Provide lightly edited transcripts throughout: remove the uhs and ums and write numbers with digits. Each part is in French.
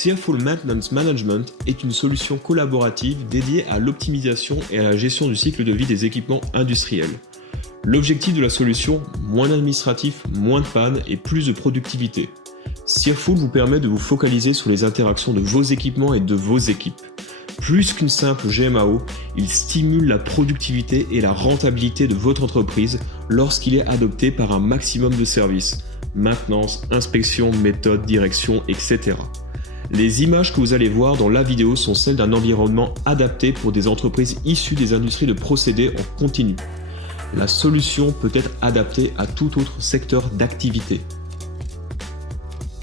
Searful Maintenance Management est une solution collaborative dédiée à l'optimisation et à la gestion du cycle de vie des équipements industriels. L'objectif de la solution, moins d'administratif, moins de panne et plus de productivité. Searful vous permet de vous focaliser sur les interactions de vos équipements et de vos équipes. Plus qu'une simple GMAO, il stimule la productivité et la rentabilité de votre entreprise lorsqu'il est adopté par un maximum de services. Maintenance, inspection, méthode, direction, etc. Les images que vous allez voir dans la vidéo sont celles d'un environnement adapté pour des entreprises issues des industries de procédés en continu. La solution peut être adaptée à tout autre secteur d'activité.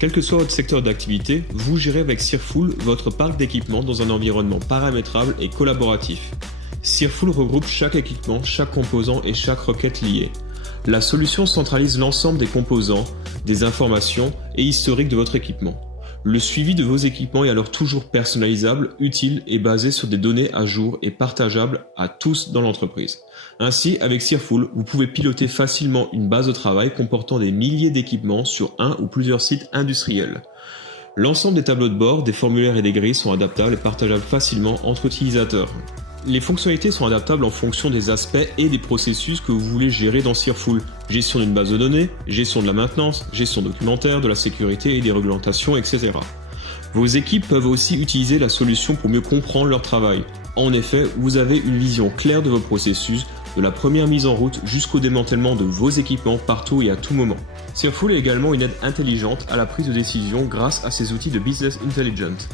Quel que soit votre secteur d'activité, vous gérez avec Searful votre parc d'équipements dans un environnement paramétrable et collaboratif. Searful regroupe chaque équipement, chaque composant et chaque requête liée. La solution centralise l'ensemble des composants, des informations et historiques de votre équipement. Le suivi de vos équipements est alors toujours personnalisable, utile et basé sur des données à jour et partageables à tous dans l'entreprise. Ainsi, avec Searful, vous pouvez piloter facilement une base de travail comportant des milliers d'équipements sur un ou plusieurs sites industriels. L'ensemble des tableaux de bord, des formulaires et des grilles sont adaptables et partageables facilement entre utilisateurs. Les fonctionnalités sont adaptables en fonction des aspects et des processus que vous voulez gérer dans Searful. Gestion d'une base de données, gestion de la maintenance, gestion documentaire, de la sécurité et des réglementations, etc. Vos équipes peuvent aussi utiliser la solution pour mieux comprendre leur travail. En effet, vous avez une vision claire de vos processus, de la première mise en route jusqu'au démantèlement de vos équipements partout et à tout moment. Searful est également une aide intelligente à la prise de décision grâce à ses outils de Business Intelligence.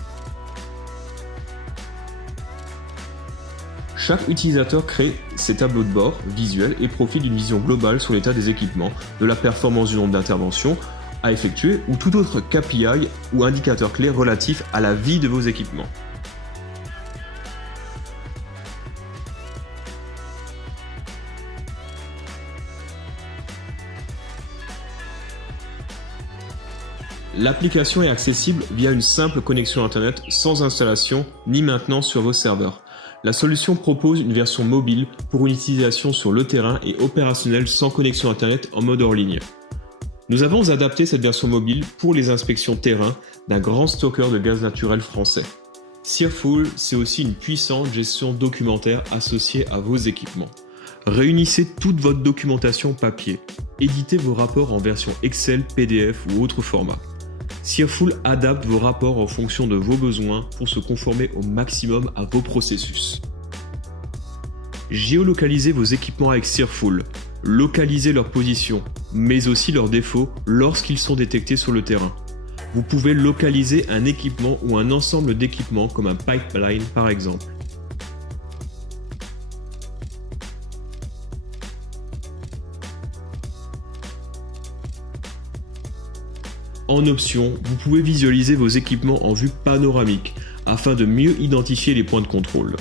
Chaque utilisateur crée ses tableaux de bord visuels et profite d'une vision globale sur l'état des équipements, de la performance du nombre d'interventions à effectuer ou tout autre KPI ou indicateur clé relatif à la vie de vos équipements. L'application est accessible via une simple connexion Internet sans installation ni maintenance sur vos serveurs. La solution propose une version mobile pour une utilisation sur le terrain et opérationnelle sans connexion Internet en mode hors ligne. Nous avons adapté cette version mobile pour les inspections terrain d'un grand stockeur de gaz naturel français. Searful, c'est aussi une puissante gestion documentaire associée à vos équipements. Réunissez toute votre documentation papier. Éditez vos rapports en version Excel, PDF ou autre format. Searful adapte vos rapports en fonction de vos besoins pour se conformer au maximum à vos processus. Géolocalisez vos équipements avec Searful. Localisez leur position, mais aussi leurs défauts lorsqu'ils sont détectés sur le terrain. Vous pouvez localiser un équipement ou un ensemble d'équipements comme un pipeline par exemple. En option, vous pouvez visualiser vos équipements en vue panoramique afin de mieux identifier les points de contrôle.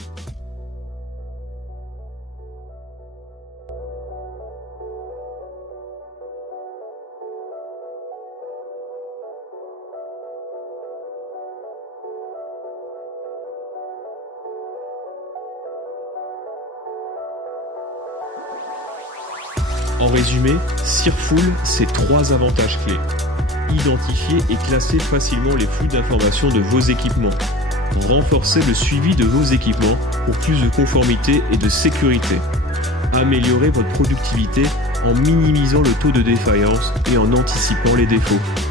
En résumé, Searful, c'est 3 avantages clés. Identifier et classer facilement les flux d'informations de vos équipements. Renforcer le suivi de vos équipements pour plus de conformité et de sécurité. Améliorer votre productivité en minimisant le taux de défaillance et en anticipant les défauts.